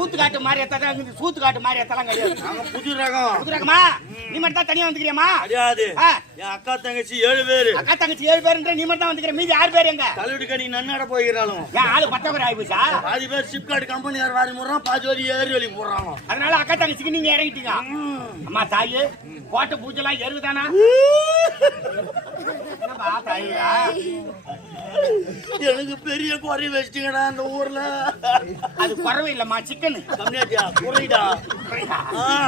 ஊத்து காட்டு மாதிரி எத்தான் சூத்து காட்டு மாதிரி எத்தலாம் கிடையாது. புது ரகம். புது ரகமா? நீ மட்டும் தான் தனியா வந்துக்கிறியாமா? கிடையாது. என் அக்கா தங்கச்சி 7 பேரு. அக்கா தங்கச்சி 7 பேருன்ற நீ மட்டும் தான் வந்துக்கிற. மீதி 6 பேர் எங்க? கல்லூரி கடி நன்னட போகிறாளும். ஏன் ஆளு பத்தவரை ஆயிப்போச்சா? பாதி பேர் சிப்காட் கம்பெனியார் வாரி முறான், பாதி வரி ஏறி வலி போடுறாங்க. அதனால அக்கா தங்கச்சிக்கு நீங்க இறங்கிட்டீங்க. அம்மா தாயே கோட்டை பூஜைலாம் எருவுதானா? எனக்கு பெரிய குறை வச்சிட்டீங்கடா அந்த ஊர்ல. அது குறவு இல்லம்மா, சிக்கன் கம்மியாட்டியா குறைடா.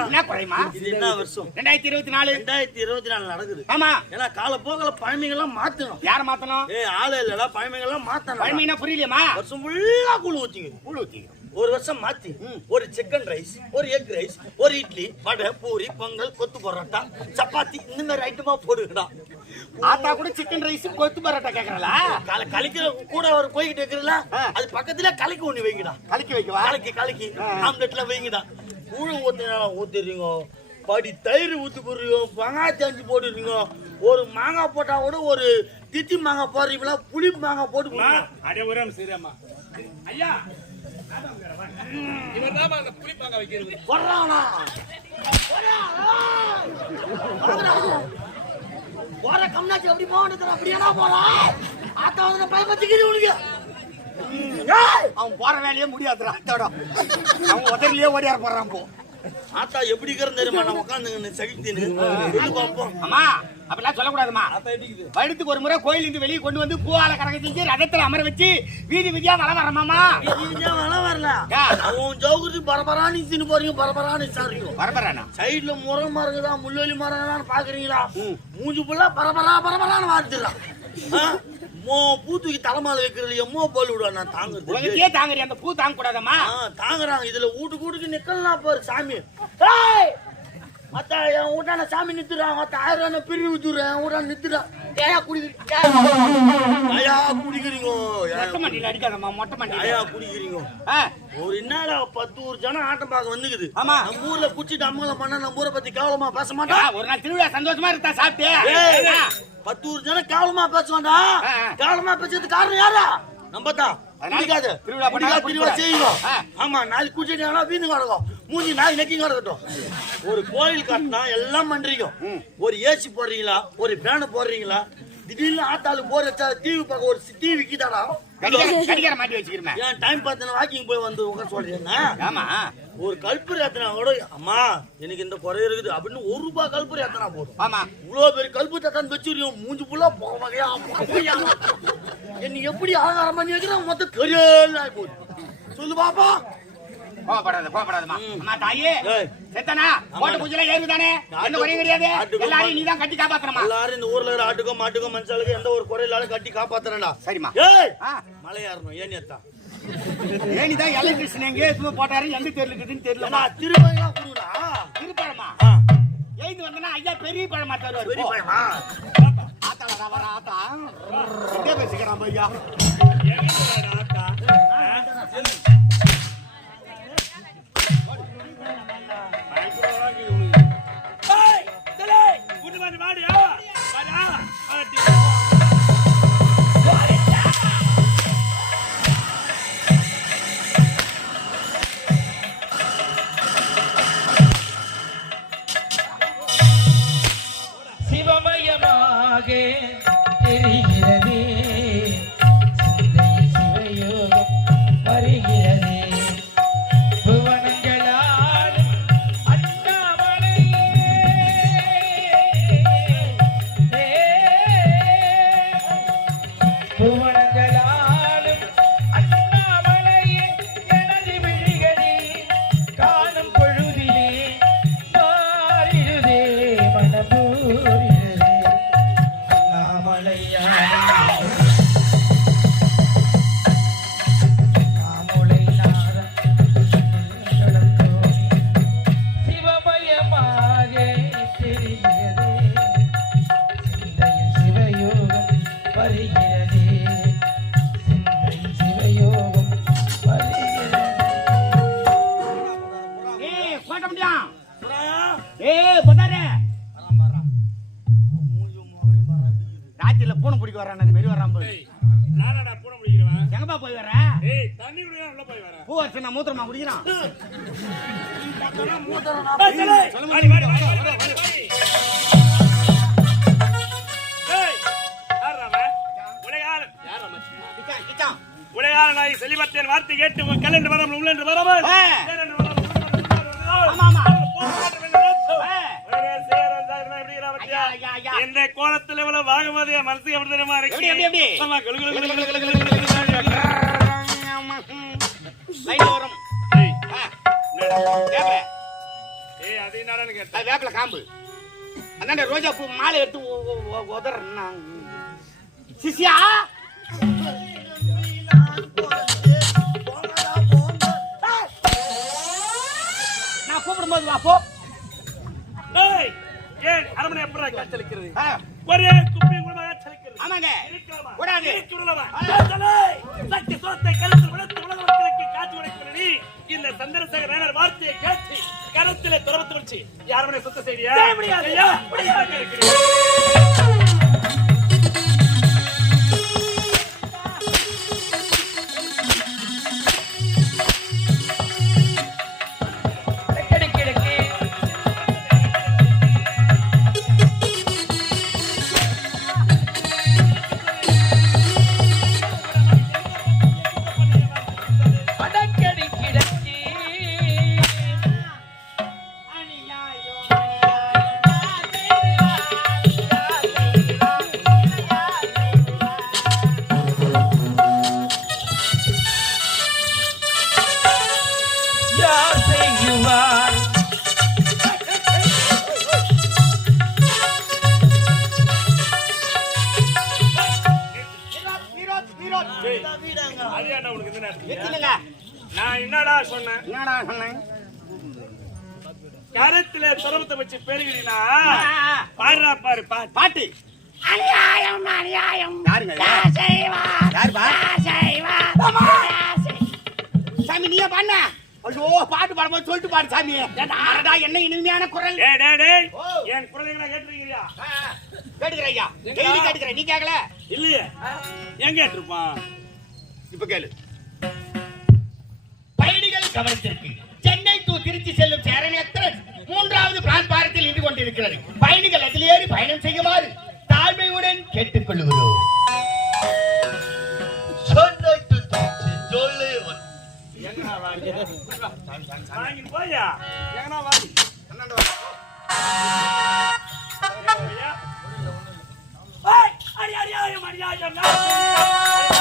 என்ன குறைமா? இது என்ன வருஷம்? 2024. 2024 நடக்குது. ஆமா, ஏன்னா கால போகல பழமைகள்லாம் மாத்தணும். யார மாத்தணும்? ஆளே இல்லடா, பழமைகள்லாம் மாத்தணும். பழமைனா புரியலையம்மா? வருஷம் ஃபுல்லா கூழ் ஊத்திங்க. கூழ் ஊத்திங்க. ஒரு வருஷம் மாத்தி ஒரு சிக்கன் ரைஸ், ஒரு எக் ரைஸ், ஒரு இட்லி, வடை, பூரி, பொங்கல், கொத்து பரோட்டா, சப்பாத்தி இந்த மாதிரி ஐட்டமா போடுங்கடா. ஆத்தா கூட சிக்கன் ரைஸ் கொத்து பரோட்டா கேக்குறல. கலக்கிற கூட ஒரு போய்கிட்டு இருக்கிறல, அது பக்கத்துல கலக்கி ஒண்ணு வைங்கடா. கலக்கி வைக்கவா? கலக்கி ஆம்லெட்ல வைங்கடா. கூழ் ஊத்துறீங்க, படி தயிர் ஊத்தி போடுறீங்க, வெங்காயம் தேஞ்சு போடுறீங்க, ஒரு மாங்காய் போட்டா கூட ஒரு தித்தி மாங்காய் போடுறீங்களா, புளிப்பு மாங்காய் போட்டு அடே ஒரே சரியாமா ஐயா. இவர் தான் அந்த புளிப்பாங்க வைக்கிறது. போடுறானா போற கம்னாச்சி அப்படி போகணும். அப்படியேனா போலாம். ஆத்தா வந்து பயப்பத்திக்கிது உனக்கு. அவன் போற வேலையே முடியாதுடா. அத்தோட அவன் உதறிலேயே ஓடியார போறான். போ ஆத்தா எப்படி இருக்கிறது தெரியுமா? நான் உட்காந்துங்க சகித்தின்னு பார்ப்போம். அம்மா அப்படிலாம் சொல்லக்கூடாதுமா. வருடத்துக்கு ஒரு முறை கோயில் இருந்து வெளியே கொண்டு வந்து பூவால கரக செஞ்சு ரதத்துல அமர வச்சு வீதி விதியா வள வரமாமா. வீதியா வள வரல. அவன் ஜவுகுதி பரபரான்னு தின்னு போறீங்க. பரபரான்னு சாரிக்கும். பரபரானா? சைடுல முறை மரங்குதா, முள்ளொலி மரங்கதான் பாக்குறீங்களா? மூஞ்சி புள்ள பரபரான்னு வார்த்துறான். பூத்துக்கு தலைமால வைக்கிறது எம்மோ போல் விடுவா. நான் தாங்குறேன். தாங்குறேன். அந்த பூ தாங்க கூடாதம்மா. தாங்குறாங்க. இதுல வீட்டுக்கு நிக்கலாம் பாரு சாமி. மத்த என் வீட்டான சாமி நித்துறான். மத்த 1000 பிரிவு ஊத்துறேன். வீட்டான நித்துறான். ஏயா குடிக்கிறீங்க? மொட்டை மண்டியில அடிக்காதம்மா. மொட்டை மண்டியில ஏயா குடிக்கிறீங்க? ஒரு என்னடா 10 ஊர் ஜனம் ஆட்டம் பார்க்க வந்துக்குது. ஆமா, நம்ம ஊர்ல குச்சிட்டு அம்மங்கள பண்ண நம்ம ஊரை பத்தி கேவலமா பேச மாட்டோம். ஒரு நாள் திருவிழா சந்தோஷமா இருந்தா சாப்பிட்டு 10 ஊர் ஜனம் கேவலமா பேசுவாண்டா. கேவலமா பேசுறதுக்கு காரணம் யாரா? நம்பத்தான் திருவிழா செய்யும். ஆமா, நாளைக்கு குச்சிட்டு வீந்து கிடக்கும். மூஞ்சி நாய் நெக்கி கிடக்கட்டும். ஒரு கோயில் கட்டினா எல்லாம் பண்றீங்க. ஒரு ஏசி போடுறீங்களா, ஒரு பேனை போடுறீங்களா, திடீர்னு ஆத்தாளு போர் வச்சா டிவி பார்க்க ஒரு டிவி கீதாடா கடிகார மாட்டி வச்சுக்கிறேன். ஏன் டைம் பார்த்தா வாக்கிங் போய் வந்து உங்க சொல்றீங்கன்னா? ஆமா, ஒரு கல்பூரி ஏத்தனா கூட அம்மா எனக்கு இந்த குறை இருக்குது அப்படின்னு 1 ரூபாய் கல்பூரி ஏத்தனா போதும். ஆமா, இவ்வளவு பெரிய கல்பூரி ஏத்தான் வச்சுருக்கோம். மூஞ்சி புள்ளா போகையா என்ன எப்படி ஆகாரம் பண்ணி வைக்கிறோம். மொத்தம் தெரியல போகுது. சொல்லு பாப்பா. கோபப்படாதம்மா. அம்மா தாயே செத்தனா கோட்டை பூஜைல ஏறுதானே? எந்த குறையும் கிடையாது. எல்லாரையும் நீதான் கட்டி காப்பாத்தறமா. எல்லாரும் இந்த ஊர்ல இருக்கிற ஆட்டுக்கும் மாட்டுக்கும் மனுஷாளுக்கு எந்த ஒரு குறை இல்லாத கட்டி காப்பாத்துறேன்டா. சரிம்மா. மலை ஏறணும். ஏனியத்தா ஏனிதான் எலக்ட்ரிஷன் எங்கே போட்டாரு, எங்க தெரியலன்னு தெரியல. திருப்பழம் கொடுடா. திருப்பழமா? எழுந்து வந்தனா ஐயா பெரிய பழமா தருவாரு. பெரிய பழமா? ஆத்தாடா வர ஆத்தா இதே பேசிக்கிறான் ஐயா. ஆத்தா சிவமயமாக தெரிகிறது, சிவயோகம் வருகிறது, புவனங்களால் அண்ணாமலையே புவனங்களாலும் அண்ணாமலையே எனது விழிகளே காணும் பொழுதிலே மாறிடுதே மனபூரிடுதே அண்ணாமலையான சிவமயமாக தெரிகிறது, சிந்தையில் சிவயோகம் வருகிறது, சிந்தையில் சிவயோகம் வருகிறது. ஏய் கோட்ட முடியும். ஏய் பதாரே ராத்திரில பூனை பிடிக்க வரானே மெரி வரான் போய். நானடா பூனை பிடிக்கிறவன். எங்கப்பா போய் வர? ஏய் தண்ணி குடிக்க உள்ள போய் வர. பூ வச்சு நான் மூத்திரமா குடிக்கிறான் ஏய், சொல்லு. வாடி, வாடி, வாடி, வாடி, வாடி, வாடி. ஏய், யார்றா அவன்? உலகால- யார்றா மச்சி? கிச்சான் கிச்சான் உலகால நாய் செல்வத்தின் வார்த்தை கேட்டு உன் கல் என்று வராமல் உள்ள என்று வராமல் ஆ. ஏன் என்று வராமல் ஆமா, ஆமா. ஆ. ஐயா, ஐயா. இந்த கோலத்தில் எவ்வளவு வாங்கும்போது என் மனசு எப்படி தெரியுமா இருக்கு? எப்படி, எப்படி, எப்படி? ஆமா, குளு, குளு, குளு, குளு, குளு, குளு, குளு, குளு. லைன் வரும் ஏய், ஆ, என்னடா? வேப்பிலை. ஏய், அது என்னடான்னு கேட்டேன். அது வேப்பிலை காம்பு அந்தாண்ட ரோஜா பூ மாலை எடுத்து உதறா சிசியா நான் கூப்பிடும்போது வா போ ஏய், ஏன் அரண்மனை எப்படா காய்ச்சலிக்கிறது? ஆ, ஒரே குப்பி குளமாக காய்ச்சலிக்கிறது. ஆமாங்க இருக்கலாமா? கூடாது. இருக்கலாமா? காய்ச்சலே! சக்தி சுரத்தை கருத்தில் விழுத்து உலக மக்களுக்கு காட்சி உடைக்கிற நீ இந்த சந்திரசேகர் நாயனார் வார்த்தையை கேட்டு கருத்திலே துறவத்து வச்சு யாருமே சுத்த செய்தியா? ஐயா, இப்படியாக இருக்கிறீர்கள். கிடக்கு அடக்கடி கிடக்கு யார் செய்வார் ஏய், அது ஏன்டா உனக்கு இந்த நேரத்துல? எத்தினுங்க நான் என்னடா சொன்னேன்? என்னடா சொன்னேன் கரத்திலே துறவத்தை வச்சு பெருகிறீனா ஆ, பாடுறா பாரு பாட்டு. பாட்டு அநியாயம் அநியாயம் யாருங்க யாருப்பா சாமி நீயே பாண்ண ஐயோ பாட்டு பாடும்போது சொல்லிட்டு பாடு சாமி அடடா என்ன இனிமையான குரல் டேய், டேய், டேய். என் குழந்தைங்களா கேட்டுருக்கிறியா? கேட்டுக்கிற ஐயா டெய்லி கேட்டுக்கிற நீ கேட்கல இல்லையே எங்க கேட்டிருப்பான்? இப்ப கேளு பயணிகள் கவனத்திற்கு சென்னை டு திருச்சி செல்லும் சேரணி எக்ஸ்பிரஸ் 3வது பிளாட்பாரத்தில் நின்று கொண்டிருக்கிறது பயணிகள் அதில் ஏறி பயணம் செய்யுமாறு தாழ்மையுடன் கேட்டுக்கொள்கிறோம் எங்கடா வாங்கி? வாங்கிட்டு போயா? எங்கடா வாங்கி? ஐயா. ஏய், அநியாயம், அநியாயம், நான்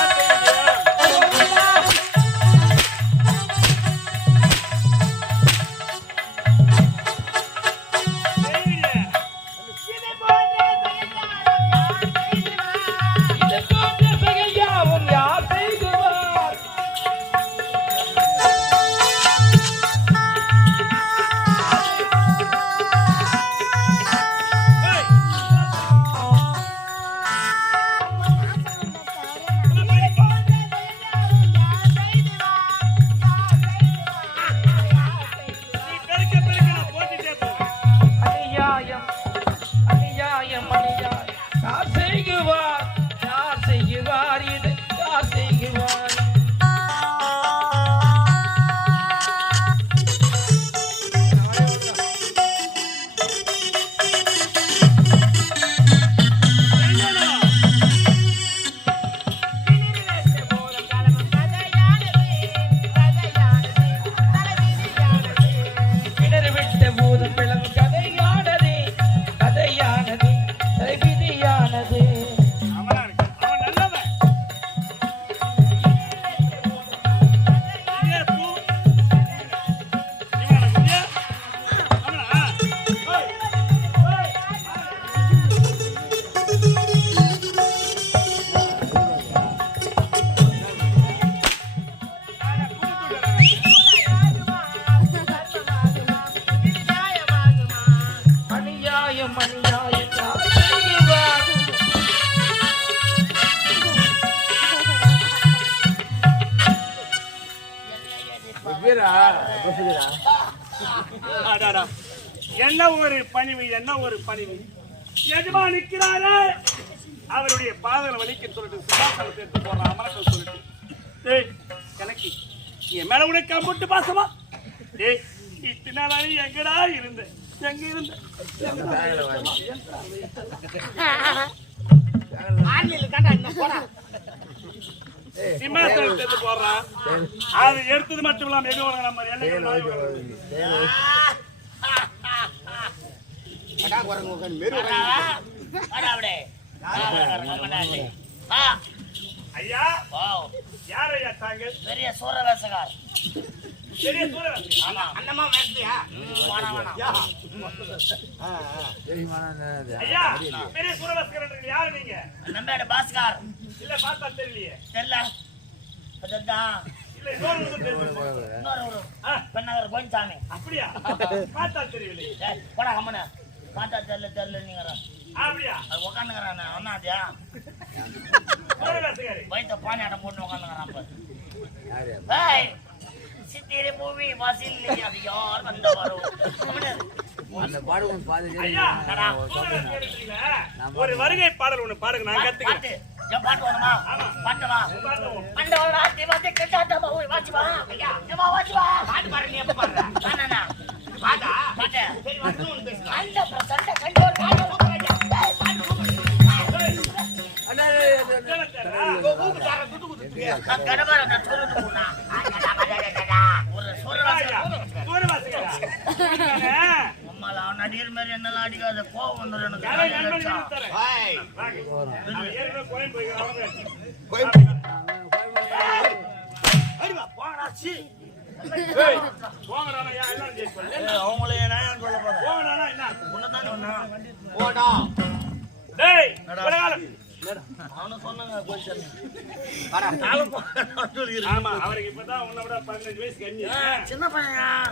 இது போன்ற செயல் யாவும் யார் செய்வார் அநியாயம் அநியாயம் அநியாயம் யார் செய்வார் யார் செய்வார் இது யார் செய்வார் கிணறு விட்ட பூதம் விளங்கும் கதையானது கதையானது தலைவிதியானது அவன் நல்லவன். இதே பூ. இவன் குடியா? அவனா? ஏய், ஏய். அநியாயம் அநியாயம் யார் செய்வார் அடாடா. என்ன ஒரு பணிவு, என்ன ஒரு பணிவு. எஜமா நிக்கிறாரே அவருடைய பாதங்களை வலிக்க சொல்லிட்டு சிவாசனத்தை எடுத்து போடுறான் அமரக்கள் சொல்லிட்டு. டேய், கணக்கி என் மேல உனக்கு கம்புட்டு பாசமா? டேய் இத்தனை நாள் எங்கடா இருந்த? எங்க இருந்த? சிம்மாசனத்தை போடுறான். அது எடுத்தது மட்டும் இல்லாம எங்க வர நம்ம ஐயா யார் ஐயா தாங்கள்? பெரிய சூரவேசகார். பெரிய சூரவேசகார். அண்ணமா வேண்டியா ஐயா பெரிய சூரவேசகார் யாரு நீங்க? நம்ம பாஸ்கர். இல்ல பார்த்தா தெரியலையே. தெரியல. அதுதான் இல்ல இன்னொரு பெண்ணகர் கோயின்சாமி. அப்படியா? பார்த்தா தெரியலையே. போடா கம்மனு. பார்த்தா தெரியல நீங்க. அப்படியா? அது உட்காந்துக்கிறான் ஒன்னாதியா சூரவேசகாரி வயிற்ற பானி ஆட்டம் போட்டு உட்காந்துக்கிறான். சித்திரை மூவி வாசில் அது யார் வந்த வரும். ஐயா சூரவேசகாரில ஒரு வருகை பாடல் ஒண்ணு பாருங்க நான் கத்துக்கிறேன். பாட்டு வேணுமா? பாட்டுவா அண்டவா திவாதி கட்டாதமா ஓய் வாச்சுவா ஐயா ஏமா வாச்சுவா பாட்டு பாரு நீ எப்ப பாடுற நானா பாட்டா பாட்டு சரி வந்து ஒன்னு பேசலாம் அந்த பிரசண்ட கண்டோர் பாட்டு சூப்பரா பாட்டு அண்ணா ஊக்கு தார துட்டு குடுத்து நான் கடமார நான் சொல்லிட்டு போனா ஒரு சூரவேசகாரா அம்மால நடிகர் மாதிரி என்னலாம் அடிக்காத கோவம் வந்துரும் எனக்கு. ஹாய் அவங்களே நான் சொல்ல போறேன். உன்னதான் சொன்னா போடா அவனு சொன்னாங்க கொஞ்சம் அவருக்கு இப்பதான் உன்னை விட 15 வயசு கம்மி. சின்ன பையன்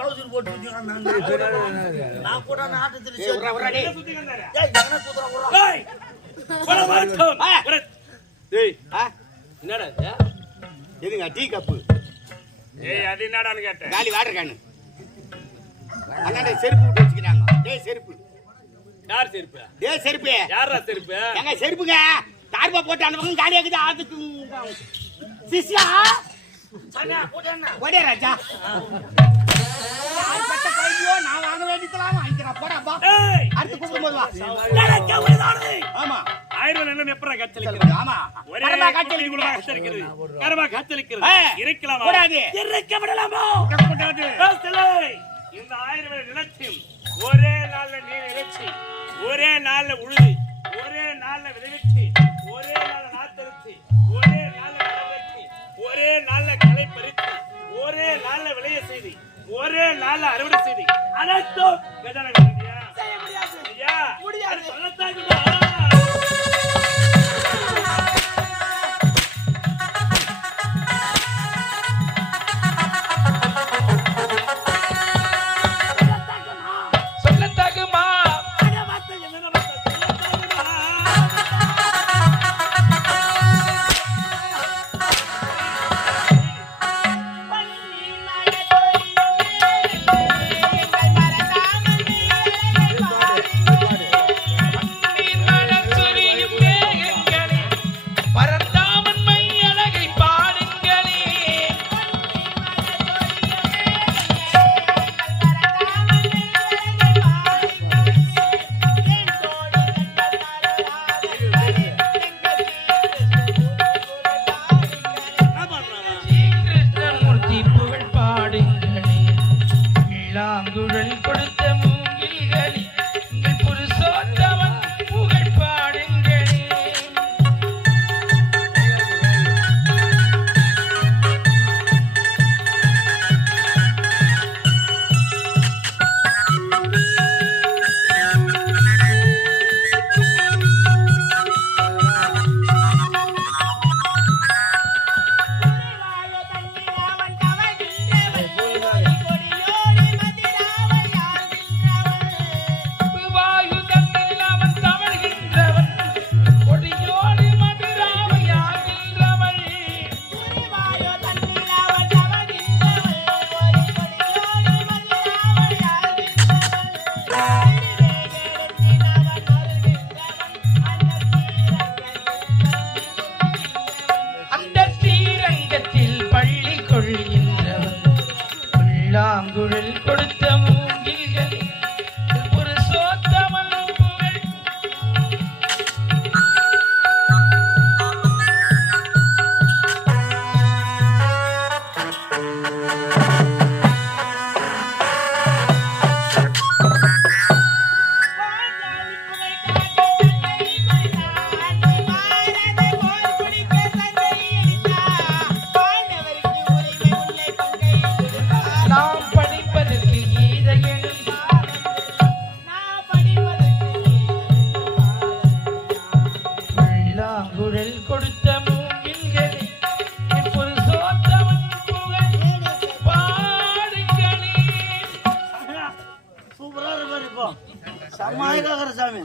டவுசர் போட்டு நான் கூட நாட்டத்தில் சுத்தி வந்தாரு. என்னடா எதுங்க டீ கப்பு ஏய் அது என்னடான்னு கேட்டேன். காலி வாட்டர் கேனு அண்ணா செருப்பு விட்டு வச்சுக்கிறாங்க. டேய் செருப்பு யார் செருப்பு? டேய் செருப்பு யாரா செருப்பு? எங்க செருப்புங்க தார்பா போட்டு அந்த பக்கம் காலியா இருக்குது. அதுக்கு சிஷ்யா போடே ராஜா நான் வாங்க வேண்டியதெல்லாம் வாங்கிக்கிறேன். போடாப்பா அடுத்து கூப்பிடும்போது வா. ஆமா 1000 நிலம் எப்பறா கச்சலிக்கிறது? ஆமா ஒரே கரமா காச்சலிக்கிறது கச்சலிக்கிறது கரமா கச்சலிக்கிறது இருக்கலாமா? கூடாது இருக்க விடலாமா? கூடாது. இந்த 1000 நிலத்தையும் ஒரே நாள்ல நீர் இறைச்சி, ஒரே நாள்ல உழுது, ஒரே நாள்ல விளைவிச்சு, ஒரே நாள்ல நாத்தரிச்சு, ஒரே நாள்ல விளைவிச்சு, ஒரே நாள்ல களை பறித்து, ஒரே நாள்ல விளைய செய்து, ஒரே நாள்ல அறுவடை செய்து அனைத்தும் கஜானா செய்ய முடியாது. ஐயா முடியாது. சொல்லத்தாக்குமா? நீ புல்லாங்குழல் கொடுத்த மூங்கில்களே புருஷோத்தமன் புகழ் நாம் படிப்பதற்கு கீதை எழுந்தார் புல்லாங்குழல் கொடுத்த மூங்கில்களே புருஷோத்தமன் புகழ் பாடுங்களே. சூப்பரா இருப்பாரு இப்போ சமாளிக்காகிற சாமி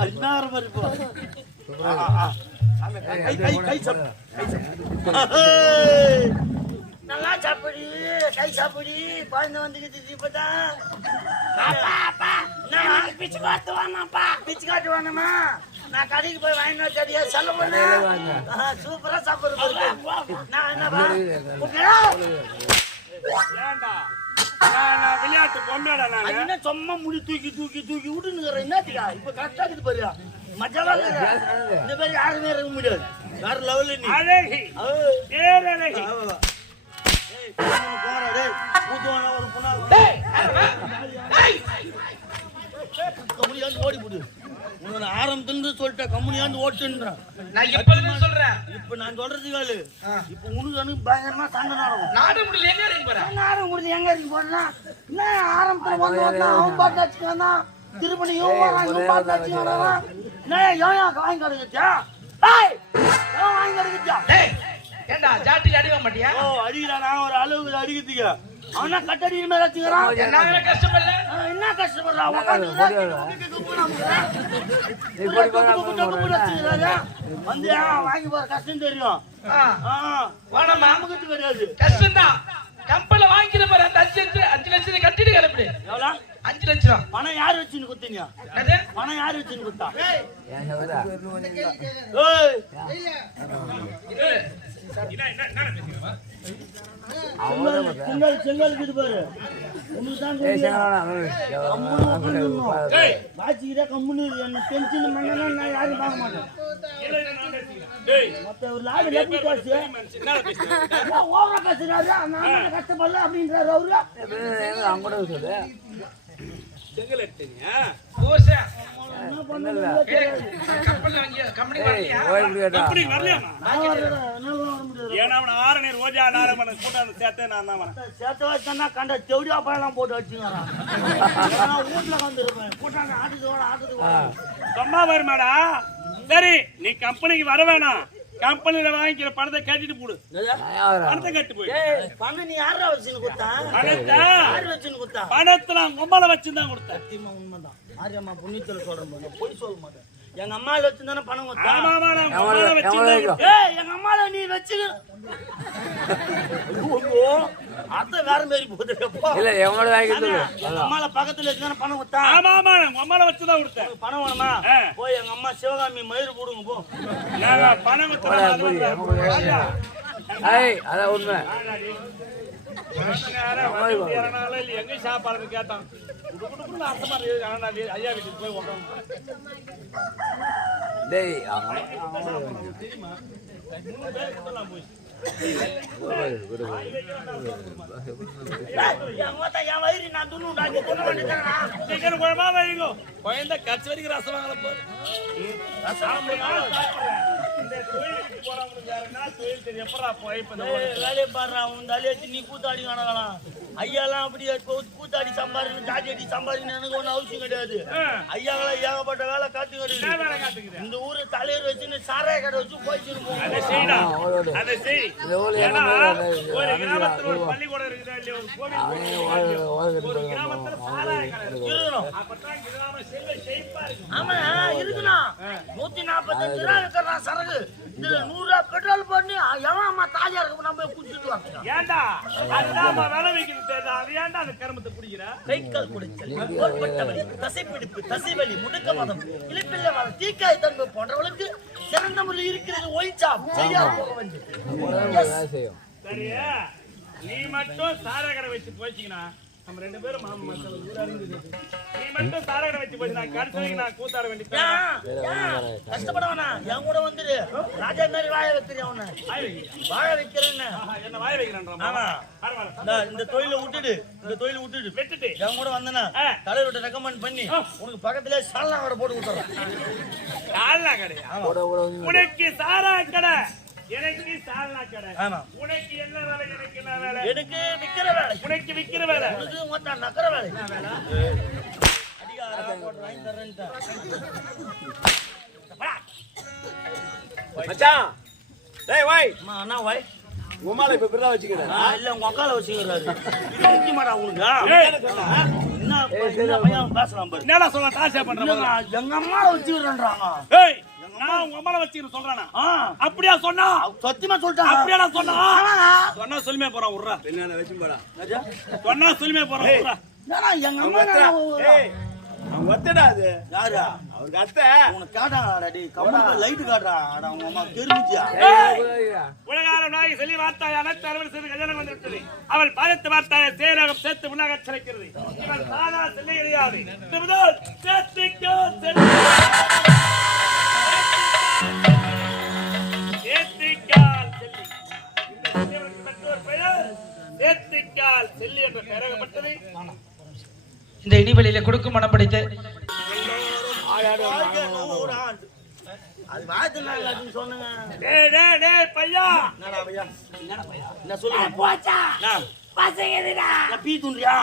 அருமையா இருப்பாரு இப்போ சாமி, கை சாப்பிடு. நல்லா சாப்பிடு கை சாப்பிடு குழந்தை வந்துக்கிட்டு இப்பதான் பிச்சு காட்டு வானாப்பா பிச்சு காட்டு வானமா நான் கடைக்கு போய் வாங்கிட்டு வச்சடியா செல்ல பண்ண சூப்பரா சாப்பிடுறது நான் என்னப்பா ஏன்டா நான் விளையாட்டு பொம்மைடா நானு. என்ன சும்மா முடி தூக்கி தூக்கி தூக்கி விட்டுன்னு என்னத்துக்கா இப்ப கரெக்டா இருக்குது பாரு மஜாவா இருக்குது இந்த மாதிரி யாருமே இருக்க முடியாது வேற லெவல்ல நீ அழகி பேரழகி போறா டேய் ஊதுவானா ஒரு புனா கம்முனியாந்து ஓடி போடு உன்னை ஆரம்பத்துல சொல்லிட்ட கம்முனியாந்து ஓட்டுன்றேன் நான் எப்போதுமே சொல்றேன். இப்ப நான் சொல்றது கேளு இப்ப உனக்கு பயங்கரமா சண்டை நடக்கும் நாடு முடியல எங்க இருக்கு பாரு. நானும் முடிஞ்சு எங்க இருக்கு போனா என்ன ஆரம்பத்துல வந்து வந்தா அவன் பாட்டு வச்சுக்கானா திருப்பணி இவன் பாட்டு வச்சுக்கானா என்ன ஏன் வாங்கி கிடக்குச்சா வாங்கி கிடக்குச்சா டேய் ஏண்டா ஜாட்டிக்கு அடிக்க மாட்டியா? ஓ அடிக்கிறானா ஒரு அளவுக்கு அடிக்கிறதுக்கு அவனா கட்டடி மேல வச்சுக்கிறான் நாங்களே கஷ்டப்படல. என்ன கஷ்டப்படுறான் வந்து வாங்கி போற கஷ்டம் தெரியும் நமக்கு கிடையாது கஷ்டம்தான். கம்பெனில வாங்கிக்கிற பாரு அந்த 5 லட்சத்தை கட்டிட்டு கிளம்பிடு. எவ்வளோ 5 லட்சம் பணம் யாரு வச்சுன்னு குத்தீங்க என்னது? பணம் யாரு வச்சுன்னு குத்தா செங்கல் கிட்டு பாரு வாச்சிக்கிட்டே கம்முன்னு என்ன டென்ஷன் பண்ணனா நான் யாரும் பார்க்க மாட்டேன் மத்த ஒரு லாபம் எப்படி காசு ஓவரா பேசுறாரு நான் கஷ்டப்படல அப்படின்றாரு அவரு செங்கல் எடுத்தீங்க தோசை என்ன பண்ணல கம்பெனில வாங்கி கம்பெனி வரலையா? அப்படி வரலையாமா? நான் வரல என்ன பண்ண முடியாது ஏன்னா அவன 6 நேரம் ரோஜா நாரமன கூட்டாந்து சேர்த்தே நான் தான் வரேன். சேர்த்து வச்சா கண்ட தெவடியா பழம் போட்டு வச்சுக்கிறான் வீட்டுல வந்துருப்பேன் கூட்டாங்க ஆட்டுக்கு சும்மா வருமாடா. சரி நீ கம்பெனிக்கு வர வேணாம். கம்பெனில வாங்கிக்கிற பணத்தை கட்டிட்டு போடு. பணத்தை கட்டு போய் பணம் நீ யாரா வச்சுன்னு கொடுத்தா பணத்தை யாரு வச்சுன்னு கொடுத்தா பணத்தை நான் உம்மல வச்சுதான் கொடுத்தேன். சத்தியமா உண்மைதான் ஆரியம்மா புண்ணியத்துல சொல்றேன் பொய் சொல்ல மாட்டேன் எங்க அம்மால வச்சுதானே பணம் கொடுத்தா ஆமா ஆமா நான் உம்மல வச்சுதான் கொடுத்தேன். ஏய் எங்க அம்மால நீ வச்சு அத்தை வேற மாரி போகுது இல்ல எவனோட வாங்கிட்டு எங்க அம்மால பக்கத்துல வச்சுதானே பணம் கொடுத்தா ஆமா ஆமா நான் உம்மல வச்சுதான் கொடுத்தேன். பணம் வேணுமா போய் எங்க அம்மா சிவகாமி மயிறு போடுங்க போ நான் பணம் கொடுத்தேன். ஏய் அதான் உண்மை எங்க சாப்பாடு கேட்டான் அர்த்தமா ஐயா வீட்டுக்கு போய் உட்காந்து டேய் என் வயிறு நான் துண்ணுடா நீ கொண்டு வந்துட்டேனா சிக்கன் குழம்பா வைங்கோ குழந்தை கட்சி வரைக்கும் ரசம் வாங்கல போது இந்த கோயிலுக்கு போறவங்களுக்கு யாருன்னா கோயில் தெரியும் எப்படா போய் வேலையை பாடுறா உன் தலையாச்சு நீ கூத்தாடி காணலாம் ஐயாலாம் அப்படியே கூத்தாடி சம்பாதிக்கணும் ஜாதி அடி சம்பாதிக்கணும் எனக்கு ஒன்றும் அவசியம் கிடையாது ஐயாங்களாம் ஏகப்பட்ட வேலை காத்துக்கிறது இந்த ஊரு தலைவர் வச்சுன்னு சாராய கடை வச்சு போயிட்டு அதை செய்யடா அதை செய் ஏன்னா ஒரு கிராமத்துல ஒரு பள்ளிக்கூடம் இருக்குதா இல்லையா ஒரு கோவில் ஒரு கிராமத்துல சாராய கடை இருக்கணும் அப்பதான் கிராமம் செழிப்பா இருக்கும். ஆமா இருக்கணும் 145 ரூபா இருக்கிறான் சரகு இதுல 100 ரூபா பெட்ரோல் பண்ணி எவன் அம்மா தாலியா இருக்கு நம்ம குடிச்சிட்டு வாங்க ஏன்டா அதுதான் விலை வைக்கிறது தெரியுதா அது ஏன்டா அந்த கருமத்தை குடிக்கிற கைக்கால் குடிச்சல் தோள்பட்டவலி தசைப்பிடிப்பு தசைவலி முடக்கவாதம் இழுப்பில்லை வாதம் தீக்காய் தன்மை போன்றவளுக்கு சிறந்த முறையில் இருக்கிறது ஒயிச்சாப் செய்யாது போக வேண்டும் செய்யும் சரியா நீ மட்டும் சாரா கடை வச்சு போச்சீங்கன்னா நம்ம 2 பேரும் மாமா மச்சான் ஊர் அறிஞ்சது. நீ மட்டும் சாரா கடை வச்சு போச்சு நான் கடைசிக்கு நான் கூத்தாட வேண்டியது. கஷ்டப்பட வேணாம், என் கூட வந்துரு. ராஜா மாதிரி வாழ வைக்கிறேன் அவனை. வாழ வைக்கிறேன்னு என்ன வாய வைக்கிறான்? ஆமா. இந்த தொழில விட்டுட்டு விட்டுட்டு என் கூட வந்தனா தலைவர்கிட்ட ரெக்கமெண்ட் பண்ணி உனக்கு பக்கத்துல சால்னா கடை போட்டு கொடுத்துறேன். சால்னா கடையா? உனக்கு சாரா கடை, எனக்கு சால்னா கடை. ஆமா. உனக்கு என்ன வேலை, எனக்கு என்ன வேலை? எனக்கு விக்கிற வேலை, உனக்கு விக்கிற வேலை, உனக்கு மொத்தம் நக்கற வேலை. அடிகாரா போட்டு வாங்கி தரேன்டா. மச்சான் டேய் வை அம்மா அண்ணா வை. உமால இப்ப இப்படி தான் வச்சுக்கிறேன். இல்ல உங்க அக்கால வச்சுக்கிறாரு. இது முக்கியமாடா உனக்கு. என்ன பையன் பேசலாம் பாரு. என்னடா சொல்ல தாசா பண்ற? எங்க அம்மாவை வச்சுக்கிறான்றாங்க. ஏய் நான் உங்க அம்மால வச்சிரு சொல்றானா? அப்படியே சொன்னா? சத்தியமா சொல்லிட்டான். அப்படியே சொன்னா? சொன்னா சொல்லுமே போறான் உர்றா. என்ன வச்சு போடா. சொன்னா சொல்லுமே போறான் உர்றா. ஏன்னா எங்க அம்மா ஏய் அவன் வத்தடா அது. யாரா? அவருக்கு அத்தை. உனக்கு காட்டாங்கடா டேய். கம்பள லைட் காட்றா. அட உங்க அம்மா தெரிஞ்சியா? உலகார நாய் சொல்லி வார்த்தாய் அனைத்து அறுவடை செய்து கல்யாணம் வந்துவிட்டது. அவள் பாதத்து வார்த்தாயை சேரகம் சேர்த்து முன்னாக சிலைக்கிறது. இவள் சாதா செல்லை கிடையாது. சேர்த்திக்கோ சேர்த்திக்கால் செல்லி. இந்த பெற்றோர் பெயர் சேர்த்திக்கால் செல்லி என்ற பெயராகப்பட்டது. இந்த இனிவெளியில கொடுக்கும் மனம் படித்து அது வாய்த்துனால அது சொன்னங்க. டேய் டேய் டேய் பையா. என்னடா பையா? என்ன சொல்லுங்க? போச்சா. பசங்கடா. பீ துண்டியா?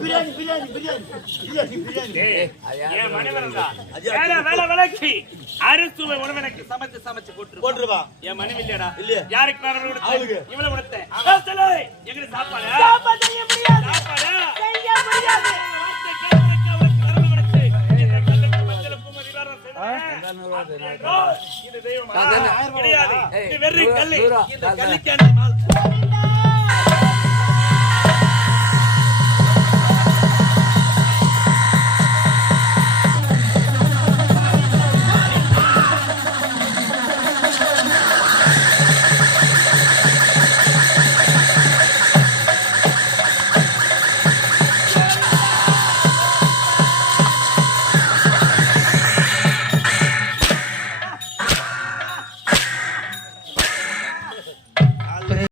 பிரியாணி. டேய் ஏன் மணிவரண்டா? வேலை விலைக்கு அரிசுவை உணவனுக்கு சமைச்சு போட்டுருவா. என் மனைவி இல்லையடா? இல்லையா? யாருக்கு நான் கொடுத்தேன்? அவளுக்கு. இவளை கொடுத்தேன். சொல்லு எங்க சாப்பாடு? சாப்பாடு செய்ய முடியாது. இது தெய்வமா? கிடையாது. இது வெறும் கல்லு. இந்த கல்லுக்கு